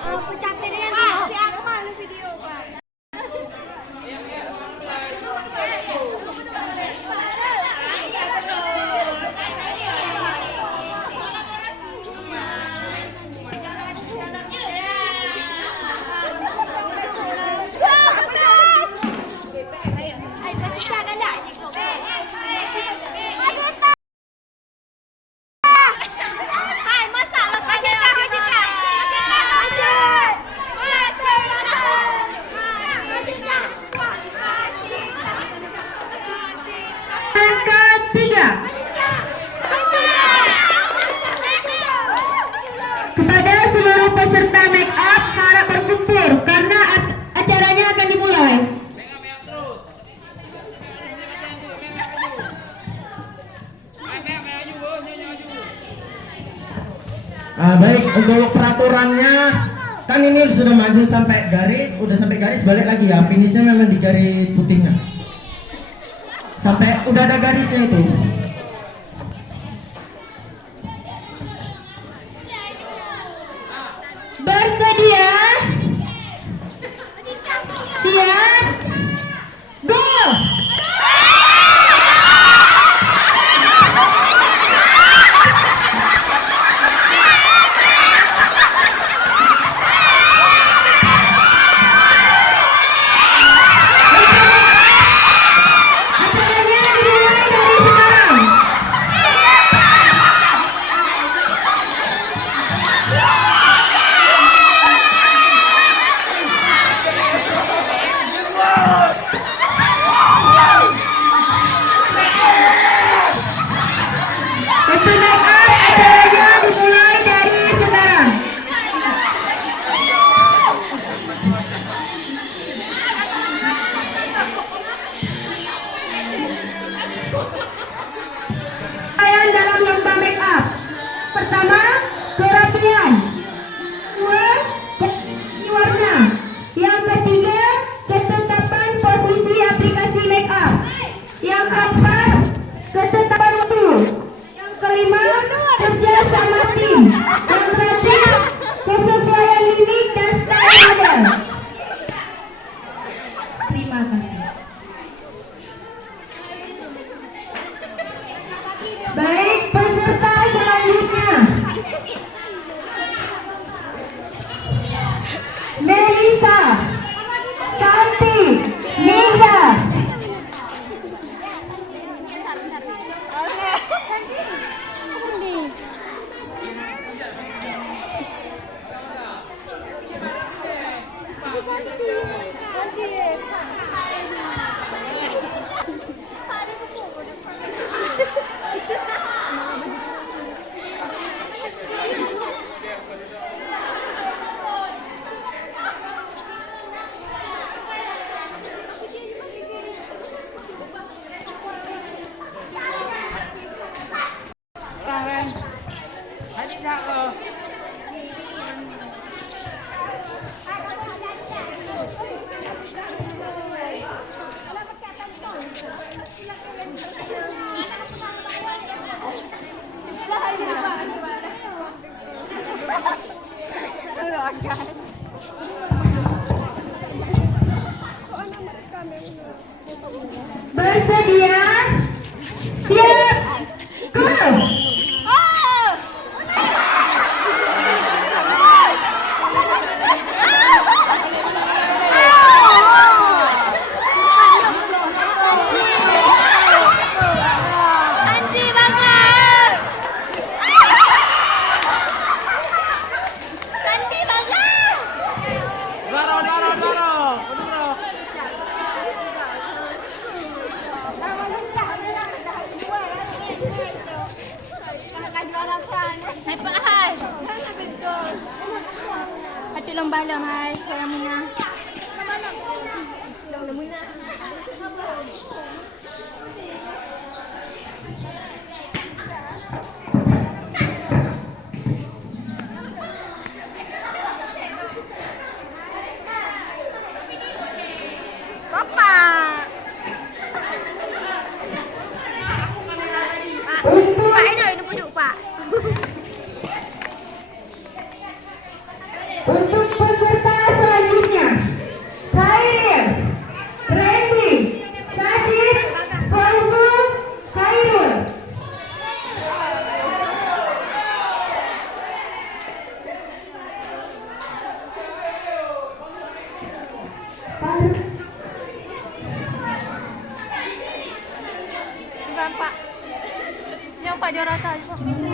Pencapaian dengan si Akmal video Pak. Kepada seluruh peserta make up harap berkumpul karena acaranya akan dimulai. Baik, untuk peraturannya kan ini sudah maju sampai garis, udah sampai garis balik lagi ya. Finishnya memang di garis putihnya. Sampai udah ada garisnya itu. Bersedia? Siap? Go! Dalam lomba make up. Pertama, kerapian. Dua, warna. Yang ketiga, ketetapan posisi aplikasi make up. Yang keempat, ketetapan waktu. Yang kelima, kerja sama tim. Yang terakhir, kesesuaian mimik dan style model. Terima kasih. Baik, peserta selanjutnya Melisa, Santi, Niza. Bersedia? Siap? Go! Hati lomba-lomba hai, saya Muna. Bapak. Pak ini pujuk Pak. Untuk saja.